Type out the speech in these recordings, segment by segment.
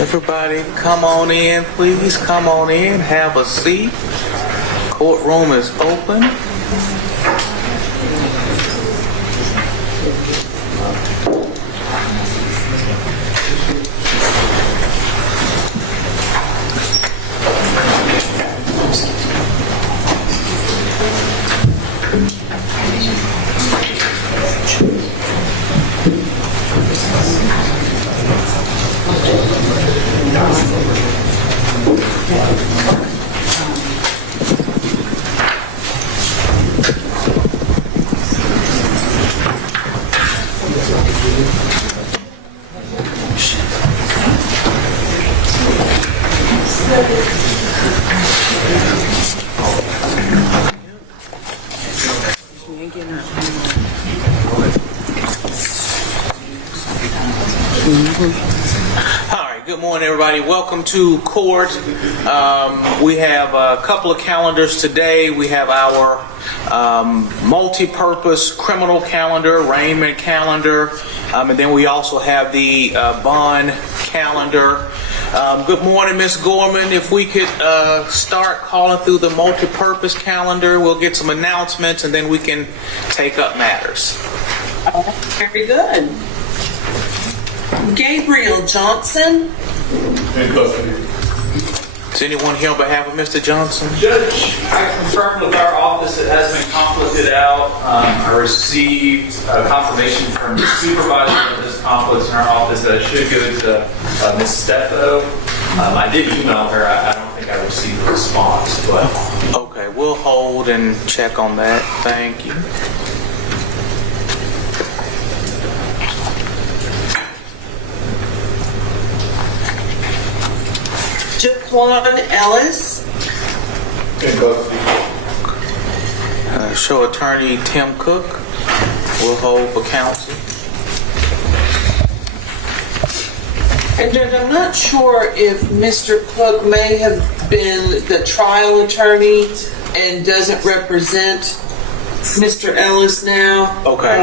Everybody come on in, please. Come on in, have a seat. Courtroom is open. All right, good morning, everybody. Welcome to court. We have a couple of calendars today. We have our multi-purpose criminal calendar, arraignment calendar, and then we also have the bond calendar. Good morning, Ms. Gorman. If we could start calling through the multi-purpose calendar, we'll get some announcements, and then we can take up matters. Very good. Gabriel Johnson. Is anyone here on behalf of Mr. Johnson? Judge, I confirmed with our office it has been conflicted out. I received confirmation from the supervisor of this conflict in our office that it should go to Ms. Steffo. I did email her. I don't think I received a response, but... Okay, we'll hold and check on that. Thank you. Jaquan Ellis. Show attorney Tim Cook. We'll hold for counsel. And Judge, I'm not sure if Mr. Cook may have been the trial attorney and doesn't represent Mr. Ellis now. Okay.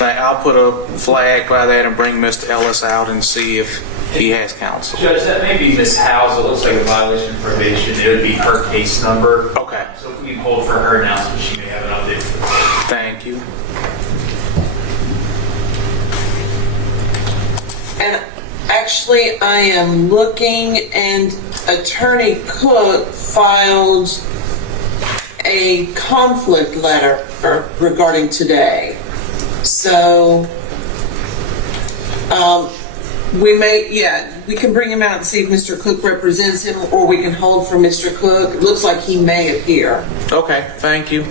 I'll put a flag by that and bring Mr. Ellis out and see if he has counsel. Judge, that may be Ms. Howes. It looks like a violation of probation. It would be her case number. Okay. So if we can hold for her announcement, she may have an update. Thank you. And actually, I am looking, and Attorney Cook filed a conflict letter regarding today. So, we can bring him out and see if Mr. Cook represents him, or we can hold for Mr. Cook. It looks like he may appear. Okay, thank you.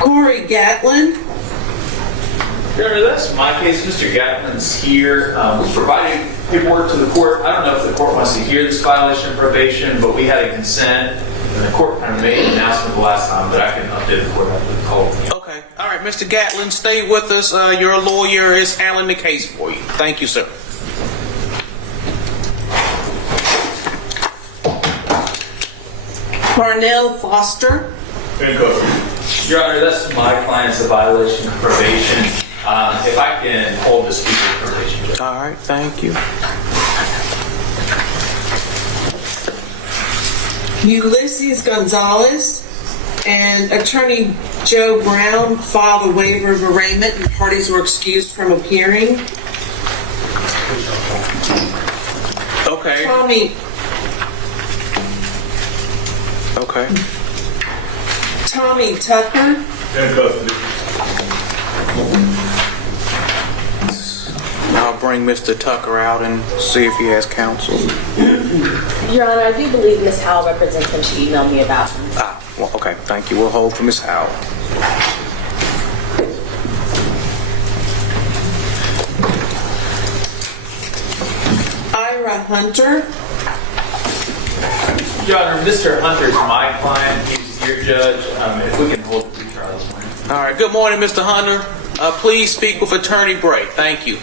Corey Gatlin. Your Honor, that's my case. Mr. Gatlin's here. We provided paperwork to the court. I don't know if the court wants to hear this violation of probation, but we had a consent, and the court kind of made an announcement the last time, but I can update the court after the call. Okay. All right, Mr. Gatlin, stay with us. Your lawyer is handling the case for you. Thank you, sir. Parnell Foster. Your Honor, that's my client's a violation of probation. If I can hold the speaker of probation, Judge. All right, thank you. Ulysses Gonzalez and Attorney Joe Brown filed a waiver of arraignment, and parties were excused from appearing. Okay. Tommy Tucker. I'll bring Mr. Tucker out and see if he has counsel. Your Honor, I do believe Ms. Howell represents him. She emailed me about him. Well, okay, thank you. We'll hold for Ms. Howell. Ira Hunter. Your Honor, Mr. Hunter's my client. He's your judge. If we can hold the pre-trial this morning. All right, good morning, Mr. Hunter. Please speak with Attorney Bray. Thank you.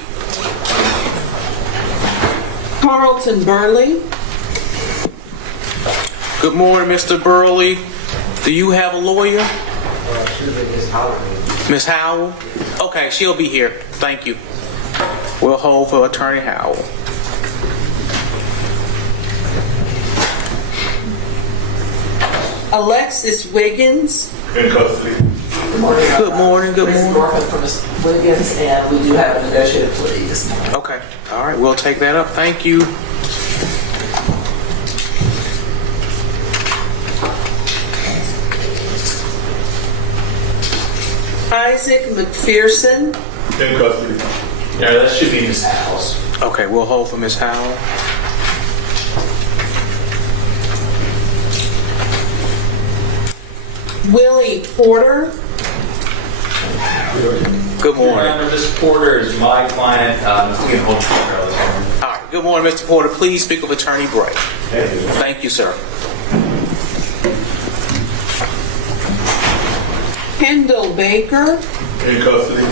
Carlton Burley. Good morning, Mr. Burley. Do you have a lawyer? Miss Howell? Okay, she'll be here. Thank you. We'll hold for Attorney Howell. Alexis Wiggins. In custody. Good morning. Good morning, good Chris morning. Norman from Ms. Wiggins, and we do have a negotiated plea this morning. Okay. All right, we'll take that up. Thank you. Isaac McPherson. In custody. Yeah, that should be Ms. House. Okay, we'll hold for Miss Howell. Willie Porter. Good morning. Remember, Ms. Porter is my client. We can hold trial this morning. All right, good morning, Mr. Porter. Please speak with Attorney Bray. Thank you, sir. Kendall Baker. In custody.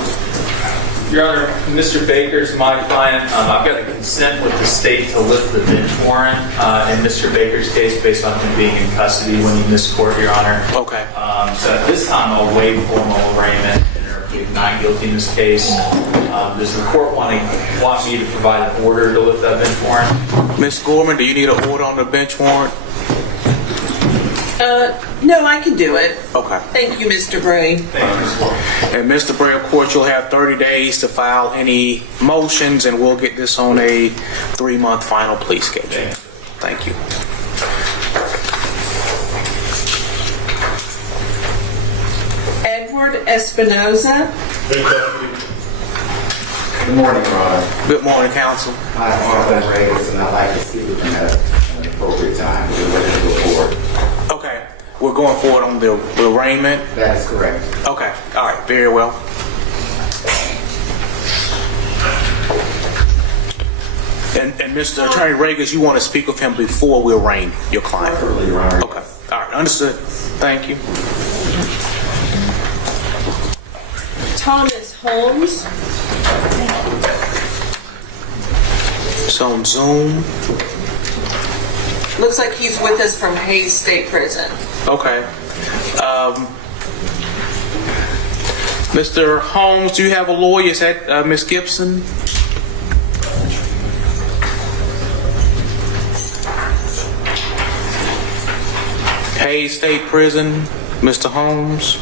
Your Honor, Mr. Baker is my client. I've got a consent with the state to lift the bench warrant in Mr. Baker's case based on him being in custody when he missed court, Your Honor. Okay. So at this time, I'll waive formal arraignment and plead not guilty in this case. Does the court want me to provide an order to lift that bench warrant? Ms. Gorman, do you need an order on the bench warrant? No, I can do it. Okay. Thank you, Mr. Bray. Thank you, Ms. Porter. And Mr. Bray, of course, you'll have 30 days to file any motions, and we'll get this on a 3-month final plea schedule. Thank you. Edward Espinoza. In custody. Good morning, Your Honor. Good morning, counsel. I'm Arthur Reyes, and I'd like to speak with him at an appropriate time. We're ready to go forward. Okay. We're going forward on the arraignment. That is correct. Okay. All right. Very well. And Mr. Attorney Regas, you want to speak with him before we arraign your client? Preferably, Your Honor. Okay. All right. Understood. Thank you. Thomas Holmes. It's on Zoom. Looks like he's with us from Hayes State Prison. Okay. Mr. Holmes, do you have a lawyer? Is that Ms. Gibson? Hayes State Prison, Mr. Holmes.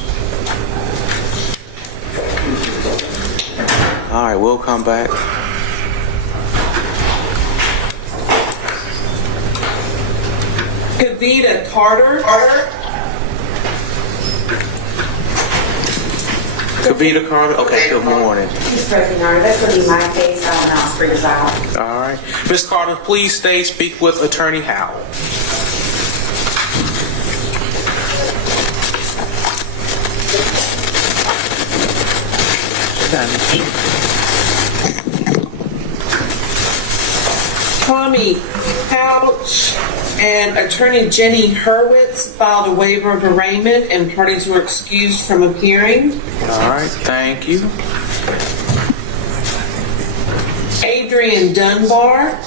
All right, we'll come back. Kavita Carter. Kavita Carter. Okay, good morning. Mr. President, Your Honor, that's going to be my case. I'll bring this out. All right. Ms. Carter, please stay, speak with Attorney Howell. Tommy Couch and Attorney Jenny Hurwitz filed a waiver of arraignment, and parties were excused from appearing. All right, thank you. Adrian Dunbar.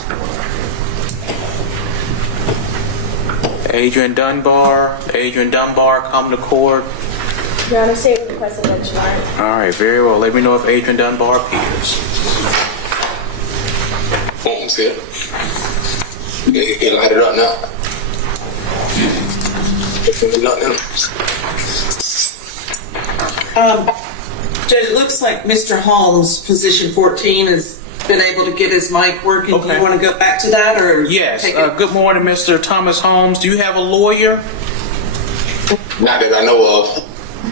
Adrian Dunbar, come to court. Your Honor, state request a bench warrant. All right, very well. Let me know if Adrian Dunbar appears. Holmes here. You light it up now. Judge, it looks like Mr. Holmes, position 14, has been able to get his mic working. Do Okay. you want to go back to that, or Yes. take it? Good morning, Mr. Thomas Holmes. Do you have a lawyer? Not that I know of.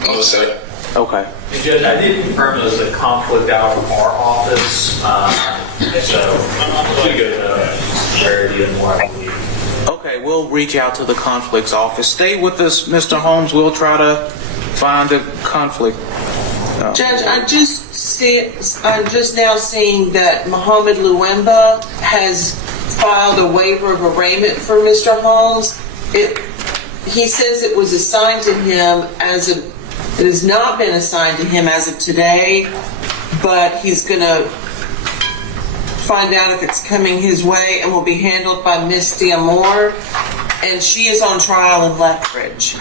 No, sir. Okay. And Judge, I did confirm there was a conflict out of our office, so should go to Rarity and more, I believe. Okay, we'll reach out to the conflicts office. Stay with us, Mr. Holmes. We'll try to find a conflict. Judge, I'm just now seeing that Mohammed Luemba has filed a waiver of arraignment for Mr. Holmes. He says it was assigned to him it has not been assigned to him as of today, but he's going to find out if it's coming his way and will be handled by Miss Diamore, and she is on trial in Lethbridge.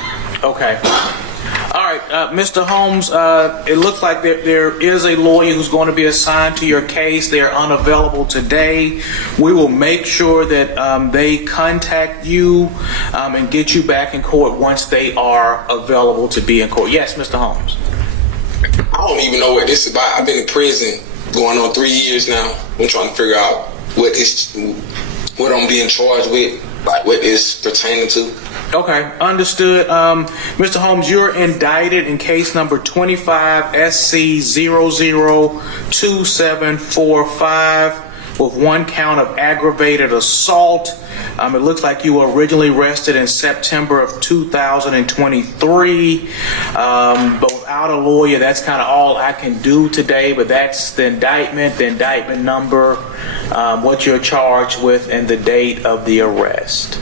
Okay. All right. right, Mr. Holmes, it looks like there is a lawyer who's going to be assigned to your case. They're unavailable today. We will make sure that they contact you and get you back in court once they are available to be in court. Yes, Mr. Holmes. I don't even know what this is about. I've been in prison going on 3 years now. I'm trying to figure out what I'm being charged with, like what is pertaining to. Okay, understood. Mr. Holmes, you're indicted in case number 25 SC 002745 with one count of aggravated assault. It looks like you were originally arrested in September of 2023. But without a lawyer, that's kind of all I can do today. But that's the indictment number, what you're charged with, and the date of the arrest.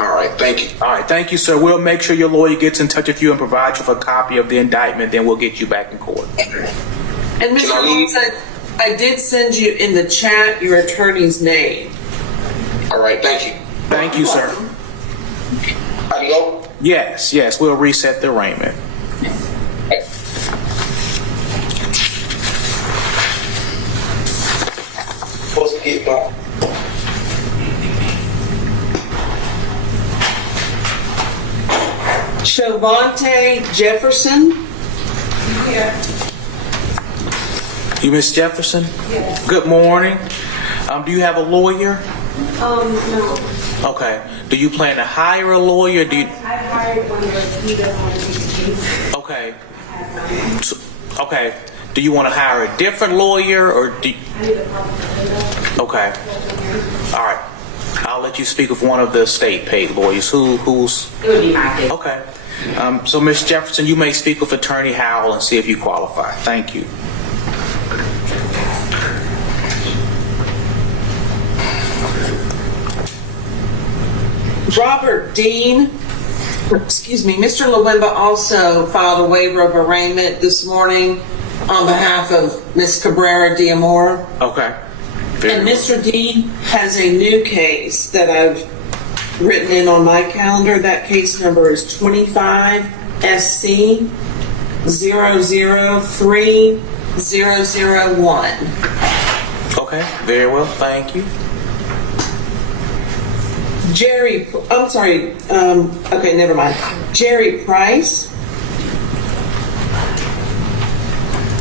All right, thank you. All right, thank you, sir. We'll make sure your lawyer gets in touch with you and provides you with a copy of the indictment. Then we'll get you back in court. And Mr. Holmes, I did send you in the chat your attorney's name. All right, thank you. Thank you, sir. I can go? Yes, we'll reset the arraignment. Supposed to get my... Shavante Jefferson. You, Miss Jefferson? Yes. Good morning. Do you have a lawyer? No. Okay. Do you plan to hire a lawyer? I hired one, but he doesn't want to take the case. Okay. Okay. Do you want to hire a different lawyer, or do? I need a public defender. Okay. All right. I'll let you speak with one of the state-paid lawyers. Who's? It would be my case. Okay. So, Miss Jefferson, you may speak with Attorney Howell and see if you qualify. Thank you. Robert Dean. Excuse me. Mr. Lawimba also filed a waiver of arraignment this morning on behalf of Ms. Cabrera Diamor. Okay. And Mr. Dean has a new case that I've written in on my calendar. That case number is 25 SC 003001. Okay. Very well. Thank you. Okay, never mind. Jerry Price.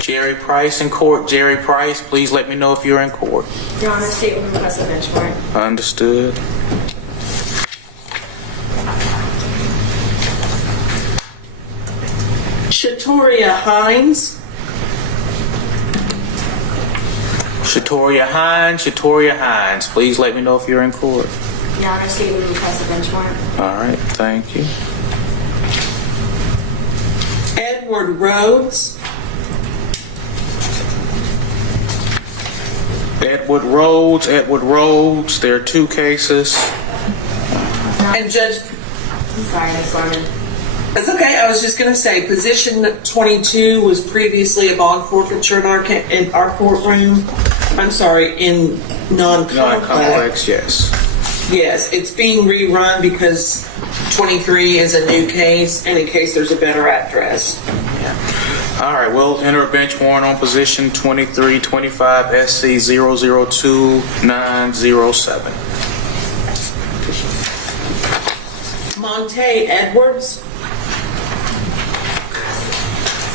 Jerry Price in court. Jerry Price, please let me know if you're in court. Your Honor, state will request a bench warrant. Understood. Shatoria Hines. Shatoria Hines, please let me know if you're in court. Your Honor, state will request a bench warrant. All right, thank you. Edward Rhodes. Edward Rhodes, there are two cases. And Judge, I'm sorry, Ms. Gorman. that's okay. I was just going to say, position 22 was previously a bond forfeiture in our courtroom. I'm sorry, in non-complex. Non-complex, yes. Yes, it's being rerun because 23 is a new case, and in case there's a better address. All right, we'll enter a bench warrant on position 2325 SC 002907. Monte Edwards.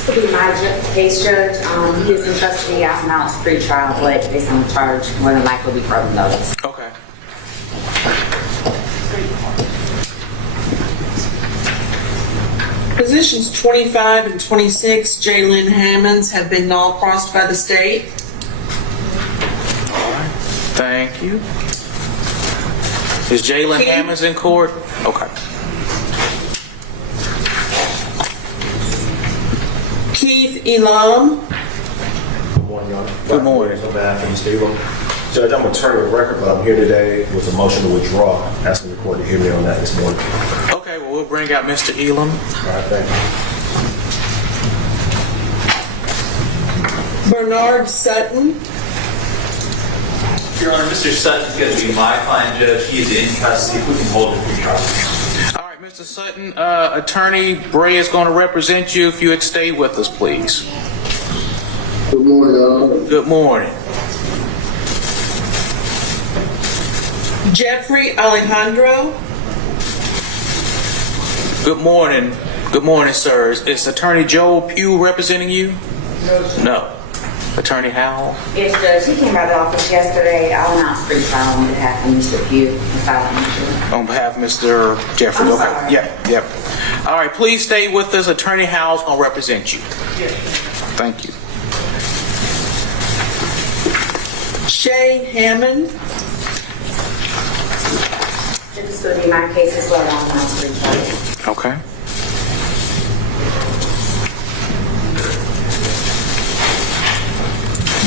This will be my case, Judge. He is in custody. I've announced pre-trial, but based on the charge, more than likely will be further notice. Okay. Positions 25 and 26, Jalen Hammonds, have been null-crossed by the state. All right, thank you. Is Jalen Hammonds in court? Okay. Keith Elam. Good morning, Your Honor. Good morning. On behalf of Mr. Elam. Judge, I'm going to turn the record, but I'm here today with a motion to withdraw, asking the court to hear me on that this morning. Okay, well, we'll bring out Mr. Elam. All right, thank you. Bernard Sutton. Your Honor, Mr. Sutton's going to be my client, Judge. He is in custody. We can hold it for trial. All right, Mr. Mr. Sutton, Attorney Bray is going to represent you. If you would stay with us, please. Good morning, Your Honor. Good morning. Jeffrey Alejandro. Good morning. Good morning, sir. Is Attorney Joe Pugh representing you? No. Attorney Howell? Yes, Judge, he came by the office yesterday. I'll announce pre-trial on behalf of Mr. Pugh. On behalf of Mr. Jeffrey. I'm Okay. sorry. Yep. All right, please stay with us. Attorney Howell's going to represent you. Thank you. Shay Hammond. This will be my case as well. I'll announce pre-trial. Okay.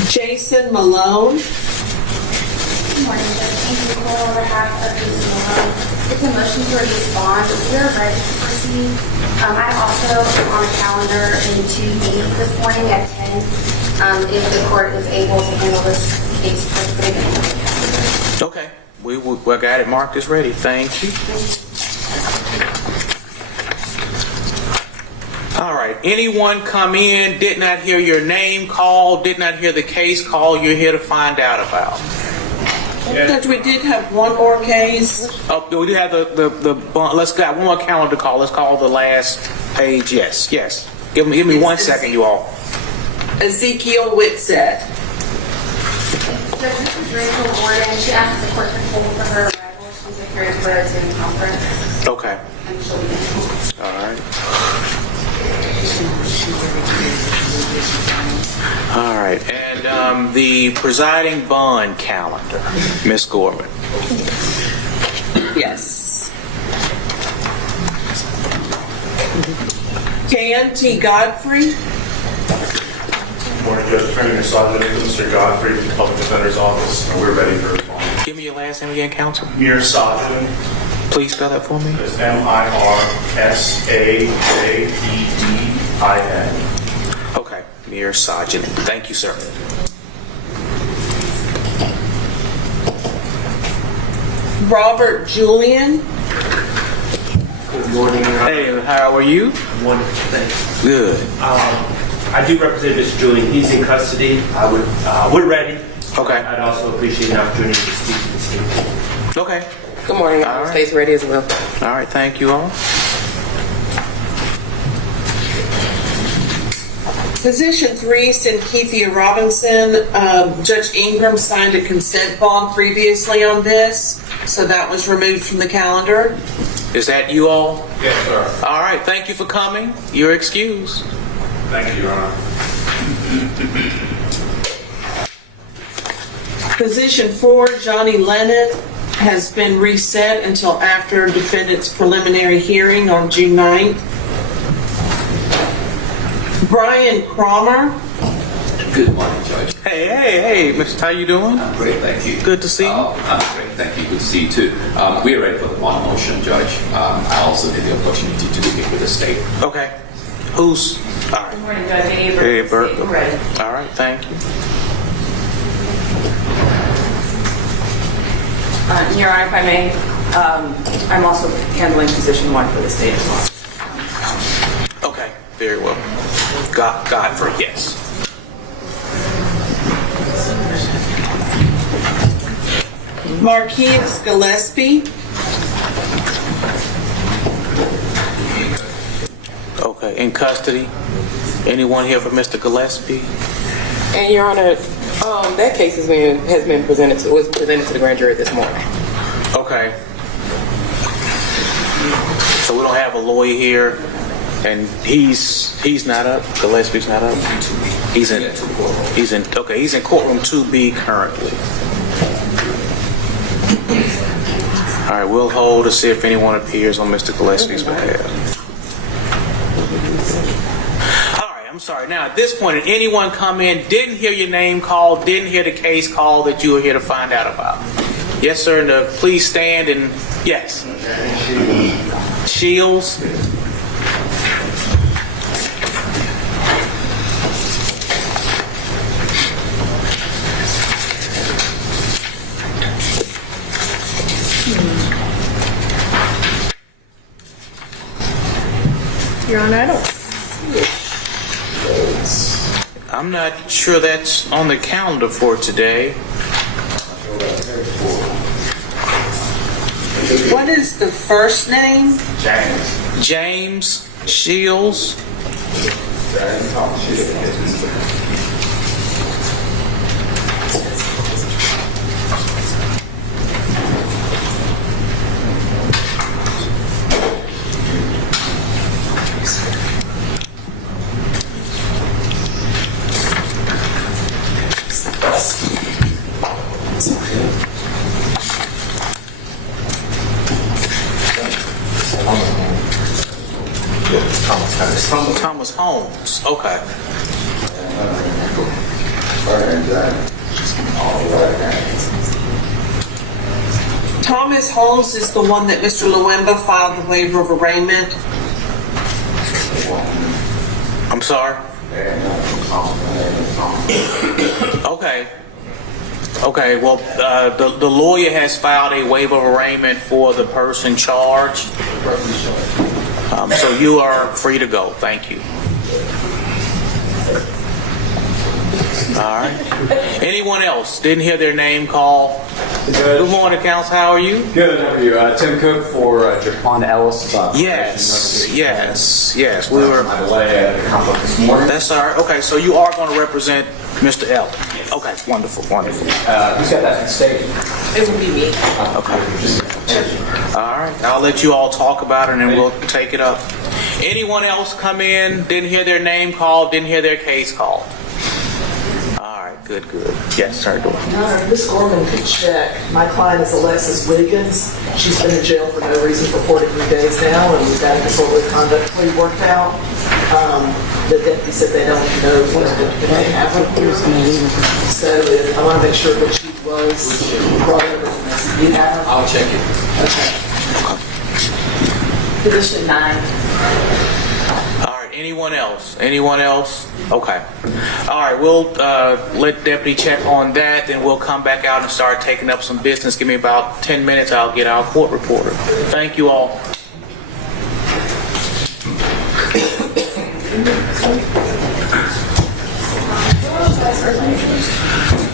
Jason Malone. Good morning, Judge. Thank you for on behalf of Jason Malone. It's a motion to release bond. We're ready to proceed. I also am on the calendar in 2B this morning at 10. If the court is able to handle this case for Okay. We got it marked as ready. Thank you. All right. Anyone come in, did not hear your name called, did not hear the case called, you're here to find out about. Judge, we did have one more case. Oh, we do have the let's got one more calendar call. Let's call the last page. Yes. Give me 1 second, you all. Ezekiel Whitsett. Judge, this is Rachel Warden. She asked the court to hold for her arrival. She's a Harrisburg City Conference. Okay. And she'll be in. All right. All right. And the presiding bond calendar, Miss Gorman. Yes. K.N.T. Godfrey. Morning, Judge. Attorney Misogyny, Mr. Godfrey, Public Defender's Office, and we're ready for response. Give me your last name again, counsel. Misogyny Please spell that for me. is M-I-R-S-A-J-E-D-I-N. Okay. Mir Sajjan. Thank you, sir. Robert Julian. Good morning, Your Honor. Hey, how are you? Wonderful, thanks. Good. I do represent Mr. Julian. He's in custody. We're ready. Okay. I'd also appreciate an opportunity to speak to the state. Okay. Good morning. All Our right. state's ready as well. All right. Thank you all. Position 3, Sankeithia Robinson. Judge Ingram signed a consent bond previously on this, so that was removed from the calendar. Is that you all? Yes, sir. All right. Thank you for coming. You're excused. Thank you, Your Honor. Position 4, Johnny Lennon, has been reset until after defendant's preliminary hearing on June 9th. Brian Cromer. Good morning, Judge. Hey, Mr. How you doing? I'm great, thank you. Good to see you. I'm great, thank you. Good to see you too. We are ready for the bond motion, Judge. I also had the opportunity to meet with the state. Okay. Who's? All right. Good morning, Judge. Hey, Bert. We're ready. All right. Thank you. Your Honor, if I may, I'm also handling position 1 for the state as well. Okay. Very well. Godfrey, yes. Marquise Gillespie. Okay. In custody. Anyone here for Mr. Gillespie? And Your Honor, that case was presented to the grand jury this morning. Okay. So we don't have a lawyer here, and he's not up. Gillespie's not up. He's in courtroom 2B currently. All right, we'll hold to see if anyone appears on Mr. Gillespie's behalf. All right, I'm sorry. Now, at this point, did anyone come in, didn't hear your name called, didn't hear the case called that you were here to find out about? Yes, sir. And please stand and yes. Shields. Your Honor, I don't. I'm not sure that's on the calendar for today. What is the first name? James Shields. Thomas Holmes. Okay. Thomas Holmes is the one that Mr. Luemba filed the waiver of arraignment. I'm sorry. Okay. Okay. Well, the lawyer has filed a waiver of arraignment for the person charged. So you are free to go. Thank you. All right. Anyone else? Didn't hear their name called? Good morning, counsel. How are you? Good. How are you? Tim Cook for Jaquan Ellis. Yes. We were. This morning. That's all right. Okay, so you are going to represent Mr. Ellis. Okay, wonderful. Who's got that in state? It would be me. Okay. All right. I'll let you all talk about it and then we'll take it up. Anyone else come in, didn't hear their name called, didn't hear their case called? All right. Good. Yes, sir. Your Honor, Ms. Gorman could check. My client is Alexis Wiggins. She's been in jail for no reason for 43 days now, and we've got a disorderly conduct plea worked out. The deputy said they don't know if they have her. So I want to make sure that she was brought over. You have her? I'll check it. Okay. Position 9. All right. Anyone else? Okay. All right. We'll let deputy check on that, then we'll come back out and start taking up some business. Give me about 10 minutes. I'll get our court reporter. Thank you all.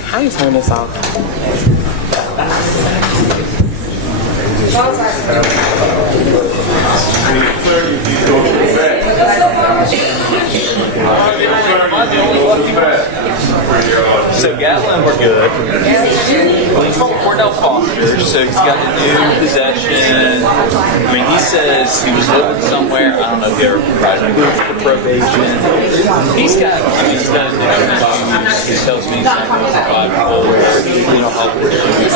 How you turn this off? So Gatlin, we're good. Cornell Foster, so he's got the new possession. I mean, he says he was living somewhere. I don't know if he ever provided proof for probation. He's got a new issues. He tells me he's not going to provide full mental health issues.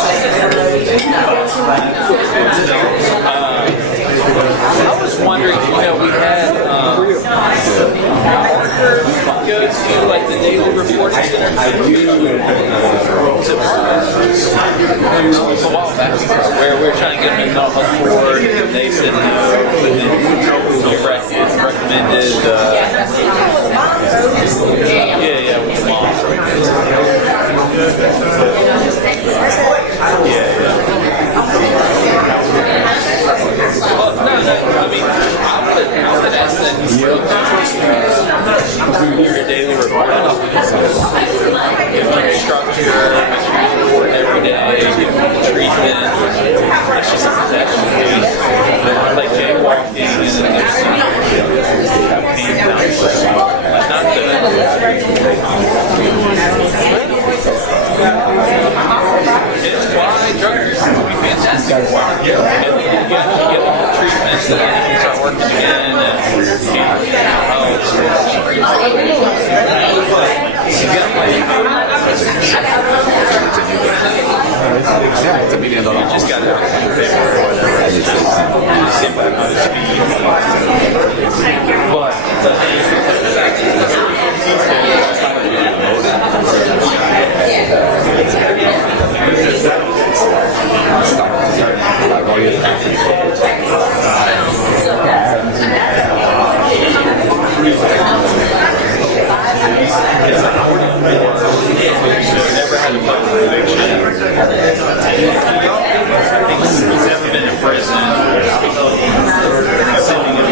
I was wondering, we had go to like the Naval Reporting Center. A while back, where we were trying to get him a mental health board, and they said no, but then recommended. With the mom. Well, no, I mean, I would ask that he's do your daily report. Give him structure, make sure you report every day, give him treatment. It's just a possession case. Like jaywalking and have pain down. Not it's why drug use would be fantastic. And you get the treatment, and then you can start working again. You just got to have a paper or whatever. Just get back on his Never had a public conviction. He's never been in prison. Sitting in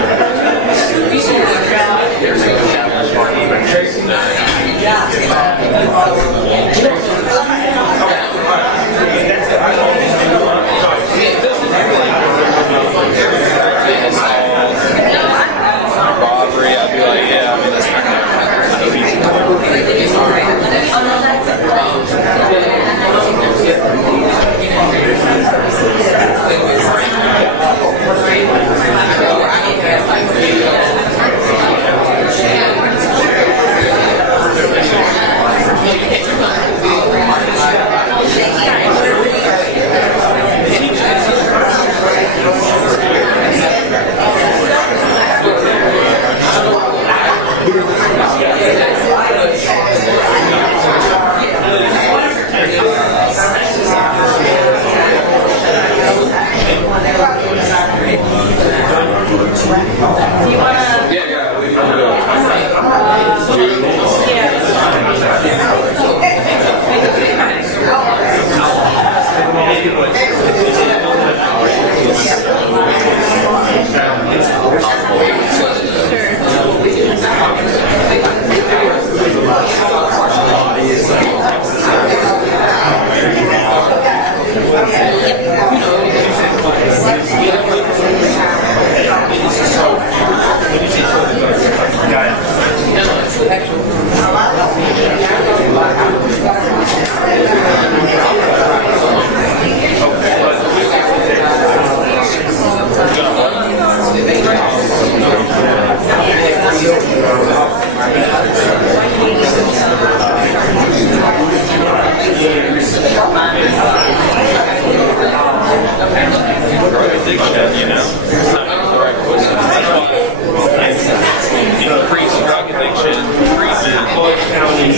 jurisdiction, Clark County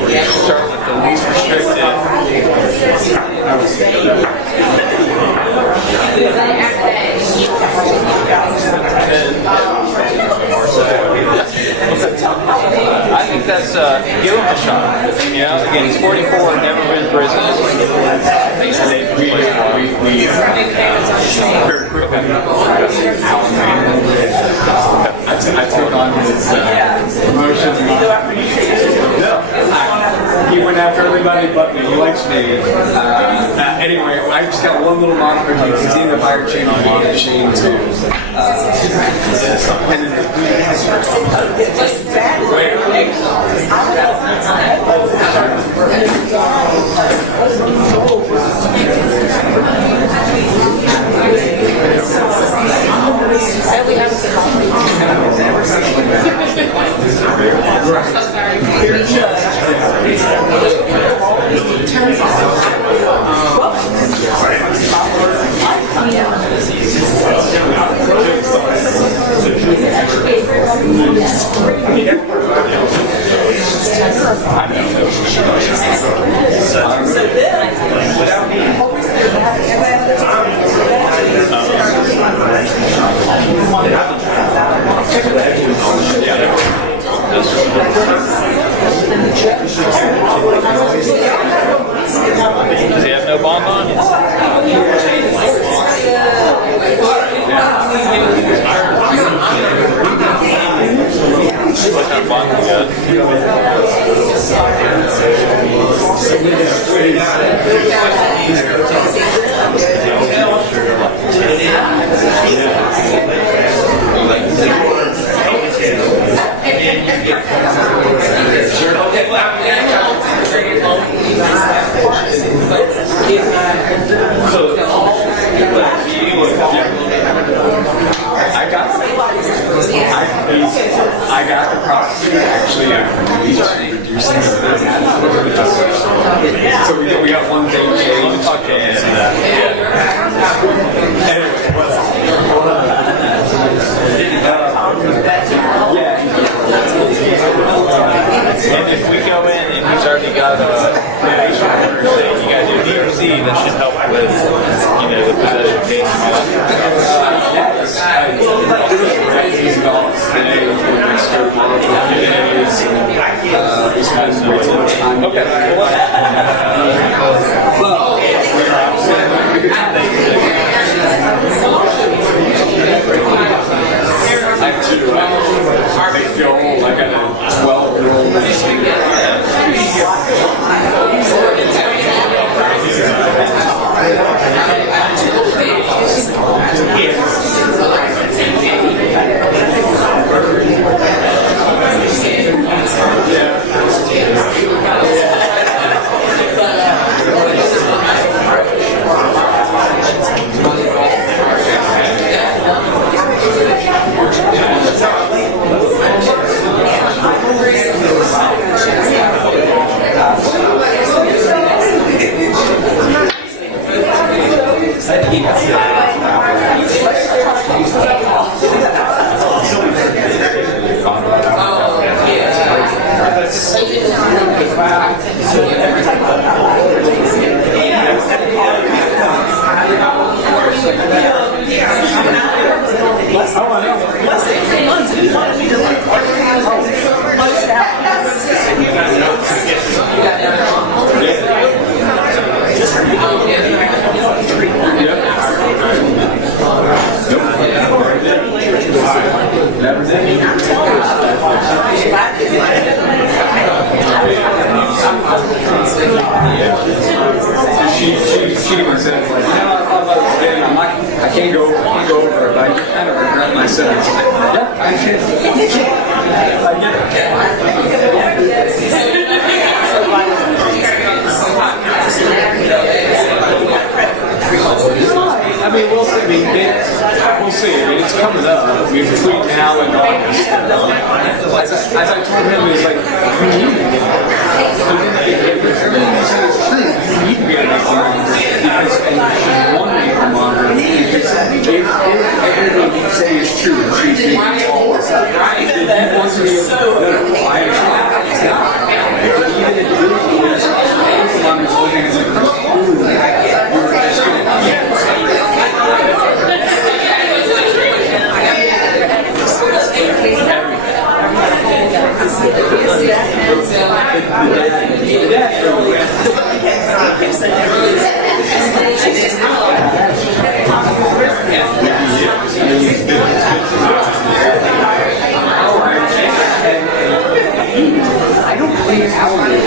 start with the least restrictive. I think that's give him a shot. You know, again, he's 44, never been in prison. I took on his promotion. No, he went after everybody but me. He likes me. Anyway, I just got one little moniker. He's in the fire chain on the machine too. Does he have no bond on? What kind of bond he got? I got the prosecutor actually so we got one thing changed. And if we go in and he's already got a probation order saying you got to do DRC, that should help with, you know, the possession case. I feel old. I got a 12-year-old. She even said, like, I can't go over it, but I kind of regret my sentence. Yeah, I get it. between now and August, as I told him, it's like, you need to get everything he says is true. You need to be on that monitor because, and you should want to be on monitor because if everything you say is true, she's making all this up. If you want to be able to, I understand. But even if you really is, monitor's looking at it, you're just going to I don't believe Alan is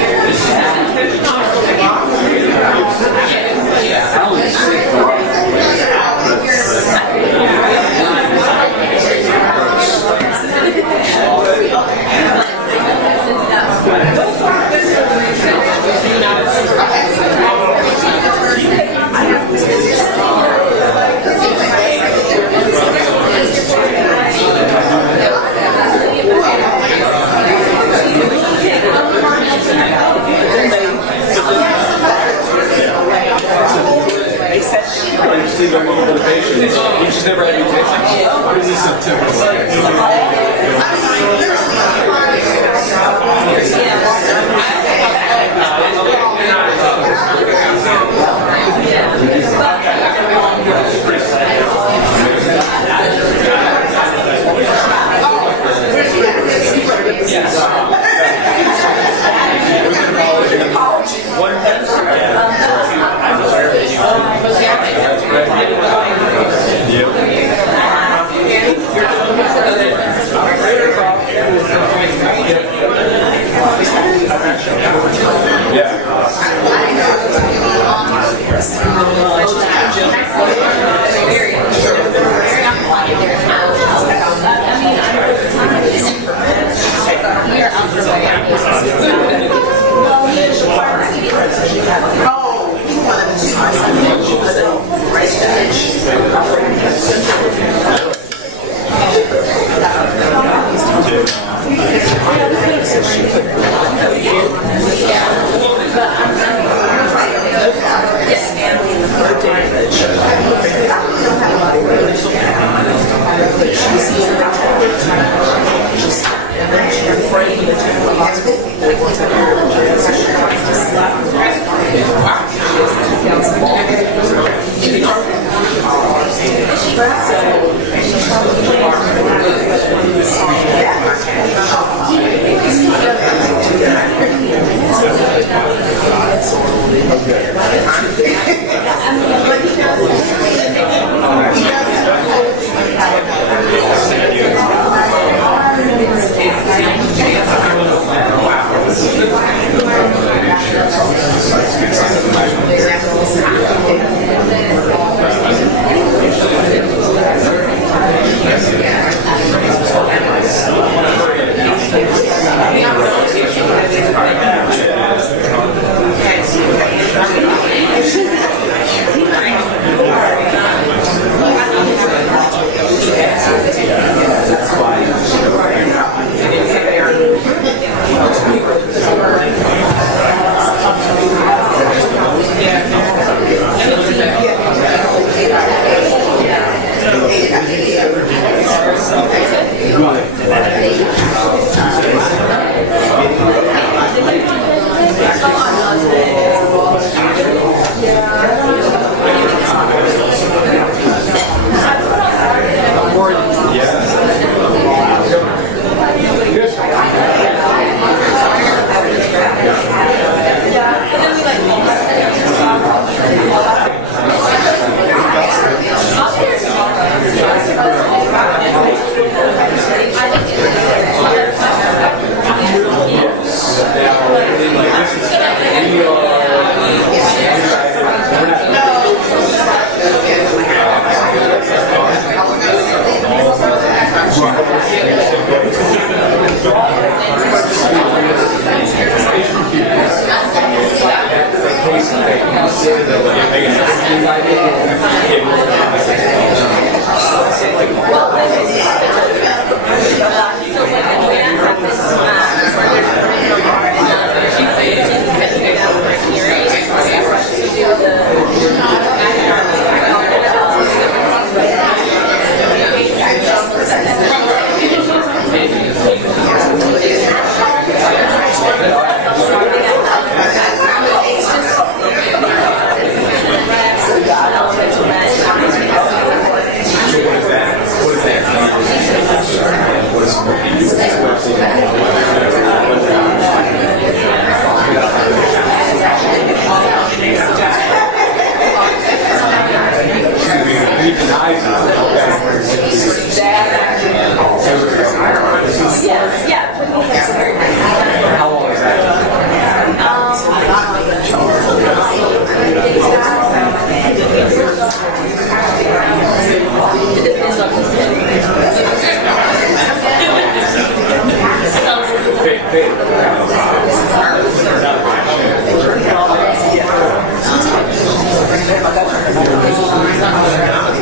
You just never had any patience. This is September.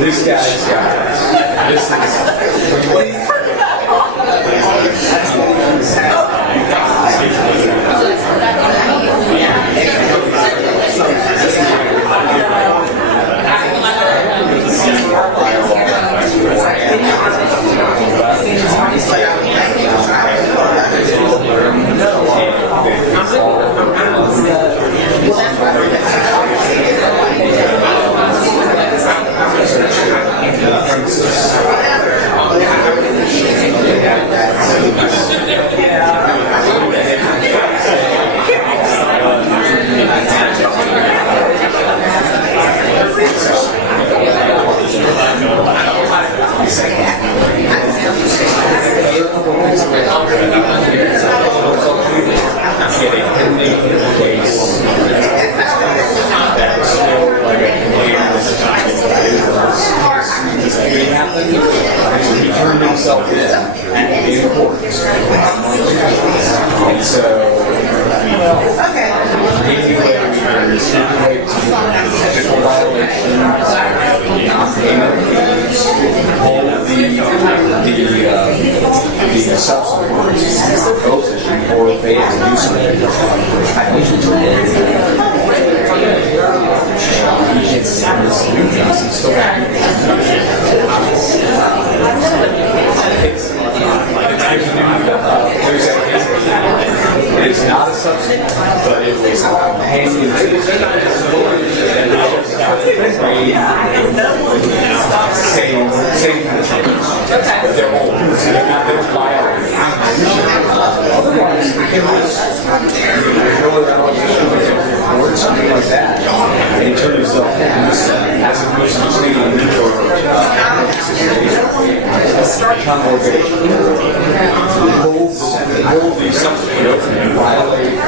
This guy's got this is he turned himself in court. And so, anyway, we stipulate technical violations, non-payment fees, hold the subsequent position, or they have to do something. It's not a substitute, but it is companion to the same they're old, so they're not built by otherwise, there's no other allegation or something like that. And he turned himself in as opposed to pleading inventory congregation. Hold the subsequent open and violate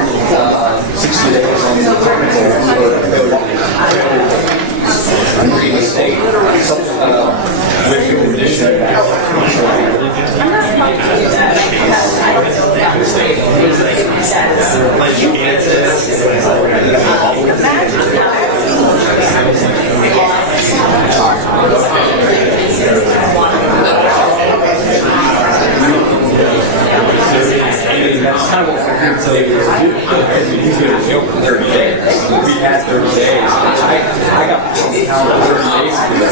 60 days on the real estate with the condition that's kind of what we're here today to do. He's going to jail for 30 days. We had 30 days. I got put on the calendar 30 days ago.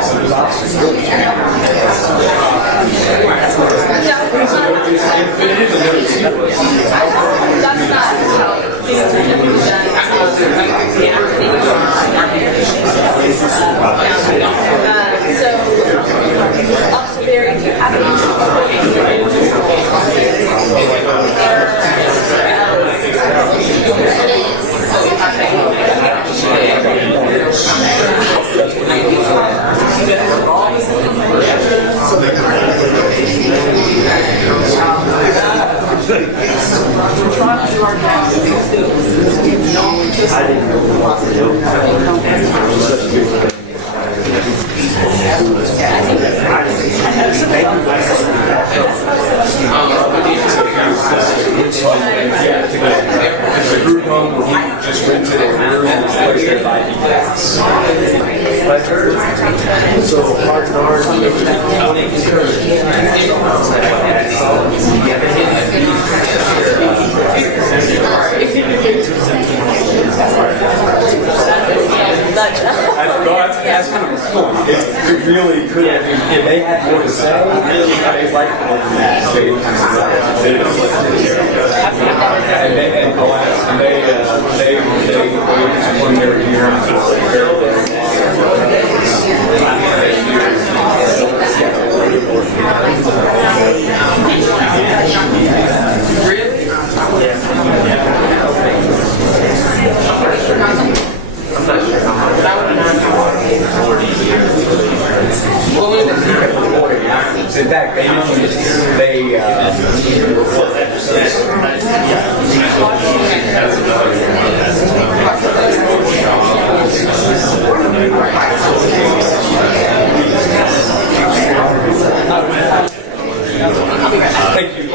So it was obviously really challenging. That's not how things are typically done. So, Officer Barry, do you have any Thank you. So, hard that's kind of cool. It really could have been, if they had more to say, they like more than that. When they were in fact, thank you.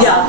Yeah.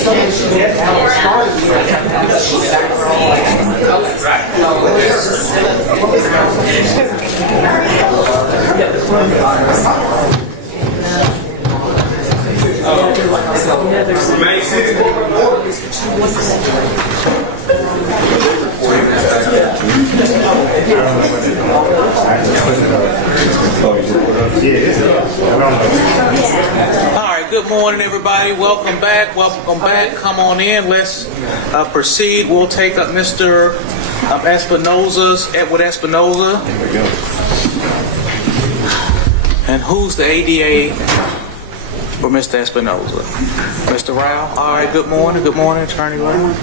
All right, good morning, everybody. Welcome back. Welcome back. Come on in. Let's proceed. We'll take up Mr. Edward Espinoza. There we go. And who's the ADA for Mr. Espinoza? Mr. Rao? All right, good morning. Good morning, Attorney Rao.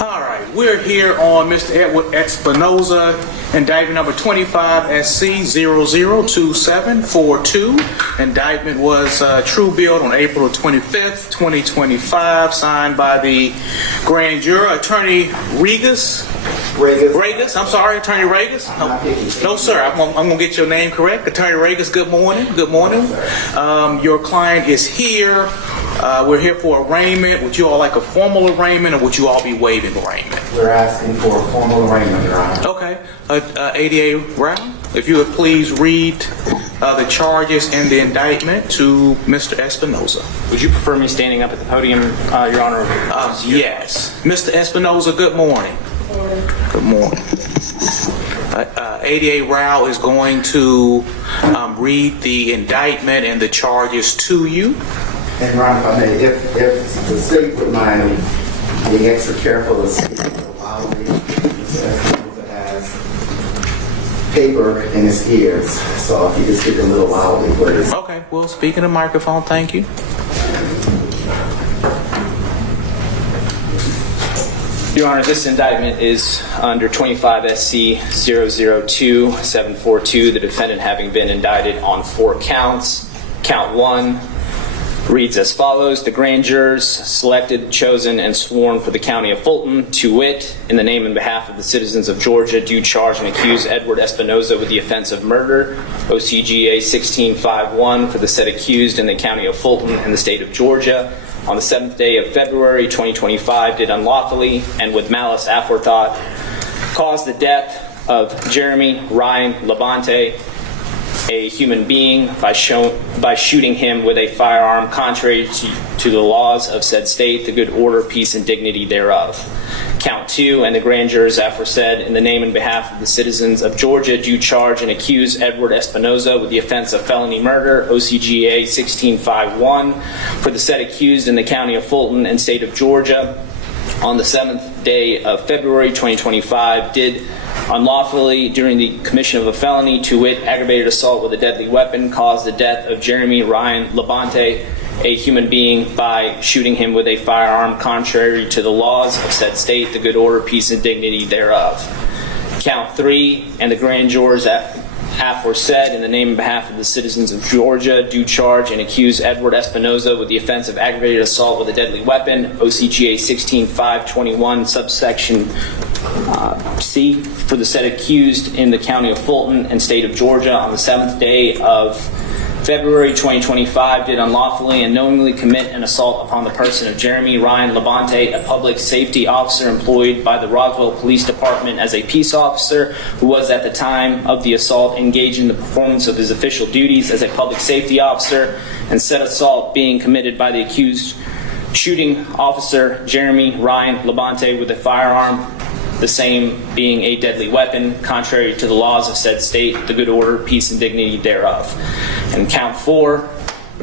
All right, we're here on Mr. Edward Espinoza, indictment number 25 SC 002742. Indictment was true billed on April 25th, 2025, signed by the grand juror, Attorney Regas. I'm sorry, Attorney Regas. No, sir. I'm going to get your name correct. Attorney Regas, good morning. Good morning. Your client is here. We're here for arraignment. Would you all like a formal arraignment, or would you all be waiving arraignment? We're asking for a formal arraignment, Your Honor. Okay. ADA Brown, if you would please read the charges and the indictment to Mr. Espinoza. Would you prefer me standing up at the podium, Your Honor? Yes. Mr. Espinoza, good morning. Good morning. ADA Rao is going to read the indictment and the charges to you. And Your Honor, if I may, if the state would mind being extra careful of speaking loudly, Mr. Espinoza has paper in his ears, so if you could speak a little loudly, please. Okay, well, speak in the microphone, thank you. Your Honor, this indictment is under 25 SC 002742, the defendant having been indicted on 4 counts. Count 1 reads as follows: the grand jurors selected, chosen, and sworn for the county of Fulton, to wit, in the name and behalf of the citizens of Georgia, do charge and accuse Edward Espinoza with the offense of murder, OCGA 1651, for the said accused in the county of Fulton and the state of Georgia, on the 7th day of February 2025, did unlawfully and with malice aforethought cause the death of Jeremy Ryan Labonte, a human being, by shooting him with a firearm contrary to the laws of said state, the good order, peace, and dignity thereof. Count 2, and the grand jurors aforesaid, in the name and behalf of the citizens of Georgia, do charge and accuse Edward Espinoza with the offense of felony murder, OCGA 1651, for the said accused in the county of Fulton and state of Georgia, on the 7th day of February 2025, did unlawfully, during the commission of a felony, to wit, aggravated assault with a deadly weapon, cause the death of Jeremy Ryan Labonte, a human being, by shooting him with a firearm contrary to the laws of said state, the good order, peace, and dignity thereof. Count 3, and the grand jurors aforesaid, in the name and behalf of the citizens of Georgia, do charge and accuse Edward Espinoza with the offense of aggravated assault with a deadly weapon, OCGA 16521, subsection C, for the said accused in the county of Fulton and state of Georgia, on the 7th day of February 2025, did unlawfully and knowingly commit an assault upon the person of Jeremy Ryan Labonte, a public safety officer employed by the Roswell Police Department as a peace officer, who was at the time of the assault engaged in the performance of his official duties as a public safety officer, and said assault being committed by the accused shooting officer Jeremy Ryan Labonte with a firearm, the same being a deadly weapon, contrary to the laws of said state, the good order, peace, and dignity thereof. And count 4,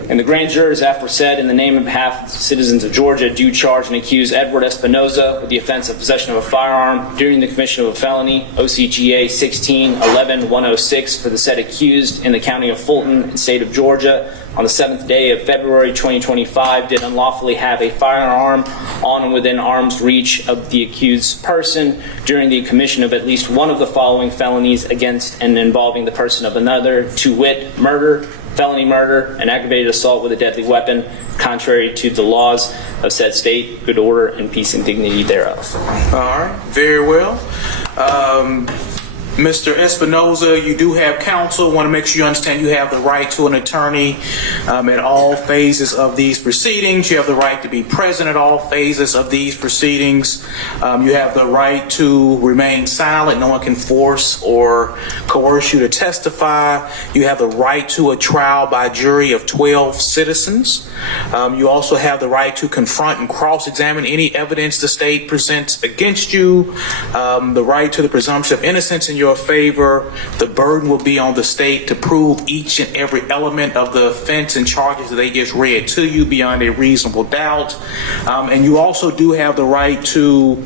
and the grand jurors aforesaid, in the name and behalf of the citizens of Georgia, do charge and accuse Edward Espinoza with the offense of possession of a firearm during the commission of a felony, OCGA 1611106, for the said accused in the county of Fulton and state of Georgia, on the 7th day of February 2025, did unlawfully have a firearm on and within arm's reach of the accused's person during the commission of at least one of the following felonies against and involving the person of another, to wit, murder, felony murder, and aggravated assault with a deadly weapon, contrary to the laws of said state, good order, and peace and dignity thereof. All right, very well. Mr. Espinoza, you do have counsel. Want to make sure you understand you have the right to an attorney at all phases of these proceedings. You have the right to be present at all phases of these proceedings. You have the right to remain silent. No one can force or coerce you to testify. You have the right to a trial by jury of 12 citizens. You also have the right to confront and cross-examine any evidence the state presents against you. The right to the presumption of innocence in your favor. The burden will be on the state to prove each and every element of the offense and charges that they just read to you beyond a reasonable doubt. And you also do have the right to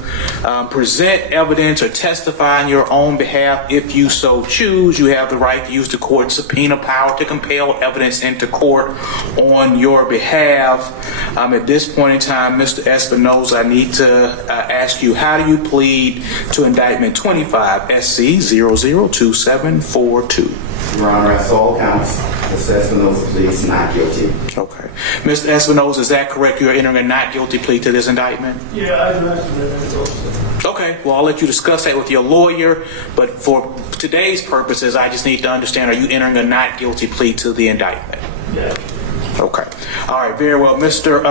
present evidence or testify on your own behalf if you so choose. You have the right to use the court subpoena power to compel evidence into court on your behalf. At this point in time, Mr. Espinoza, I need to ask you, how do you plead to indictment 25 SC 002742? Your Honor, that's all counts. Mr. Espinoza pleads not guilty. Okay. Mr. Espinoza, is that correct? You are entering a not guilty plea to this indictment? Yeah, I do have Okay. Well, I'll let you discuss that with your lawyer. But for today's purposes, I just need to understand, are you entering a not guilty plea to the indictment? Yeah. Okay. All right. Very well. Mr.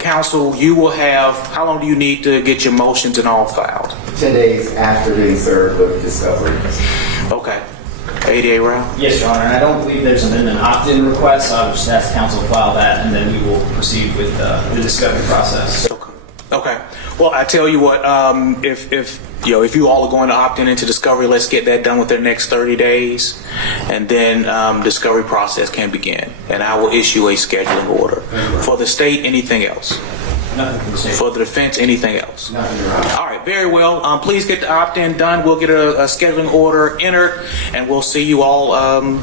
Counsel, you will have, how long do you need to get your motions and all filed? 10 days after being served with discovery. Okay. ADA round? Yes, Your Honor, and I don't believe there's an opt-in request, so I'll just ask counsel to file that, and then we will proceed with the discovery process. Okay. Well, I tell you what, if you all are going to opt in into discovery, let's get that done within the next 30 days, and then discovery process can begin, and I will issue a scheduling order. For the state, anything else? Nothing for the state. For the defense, anything else? Nothing, Your Honor. All right, very well. Please get the opt-in done. We'll get a scheduling order entered, and we'll see you all. I'm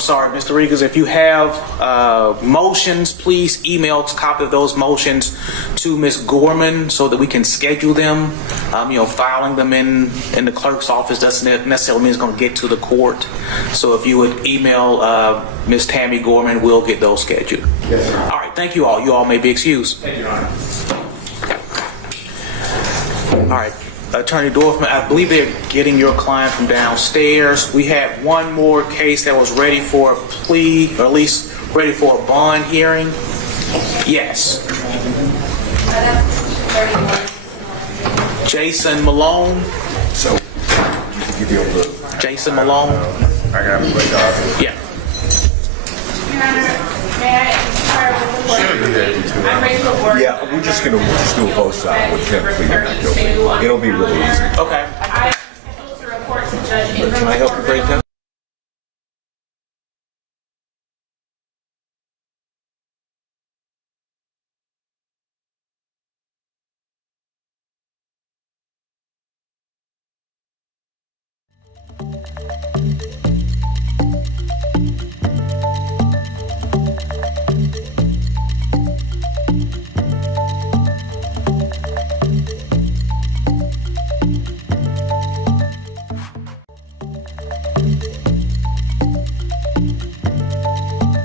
sorry, Mr. Regas, if you have motions, please email a copy of those motions to Ms. Gorman so that we can schedule them. Filing them in the clerk's office doesn't necessarily mean it's going to get to the court. So if you would email Ms. Tammy Gorman, we'll get those scheduled. Yes, sir. All right, thank you all. You all may be excused. Thank you, Your Honor. All right. Attorney Dorfman, I believe they're getting your client from downstairs. We had one more case that was ready for a plea, or at least ready for a bond hearing. Yes. Jason Malone. So, give you a Jason Malone. I got to break off. Yeah. Your Honor, may I inquire with the court? I'm Rachel Ward. Yeah, we'll just do a both sides with him pleading not guilty. It'll be really easy. Okay. I am scheduled to report to Judge Ingram. Can I help you break down?